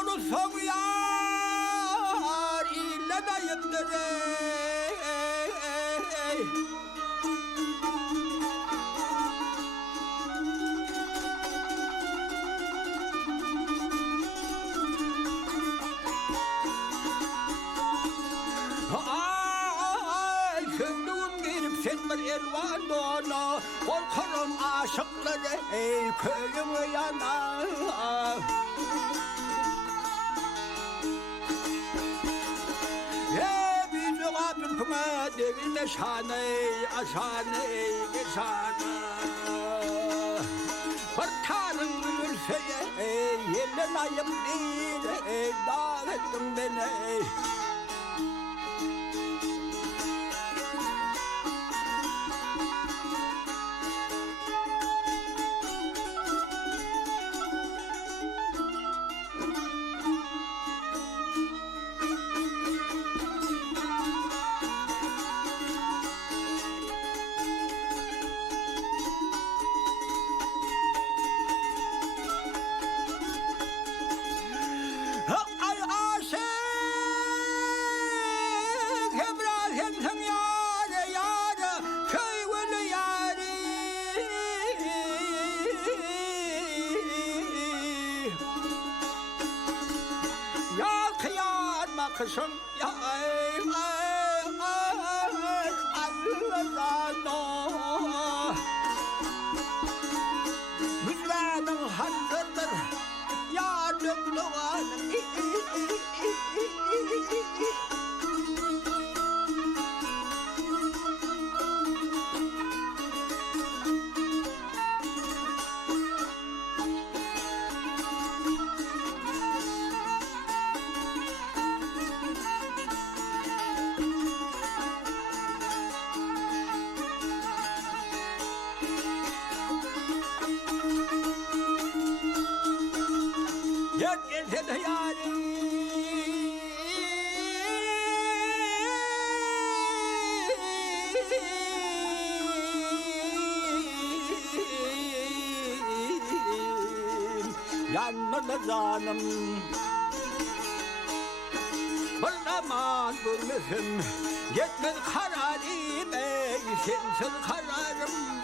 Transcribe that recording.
Onu soğuyar ile dayımdır Ay sevduğum girip sen bir elvan dona korkarım aşıkları köyümü yanar Pına devine şanı aşanı geçanı Partarın gülseye yerlen ayım değil dağıttım beni Kışım ya Allah'ın Müzvenin hazırdır yardım doğan Gelsene yarim Yanına canım Bir zaman görmesin Yetmez kararım ey sensiz kararım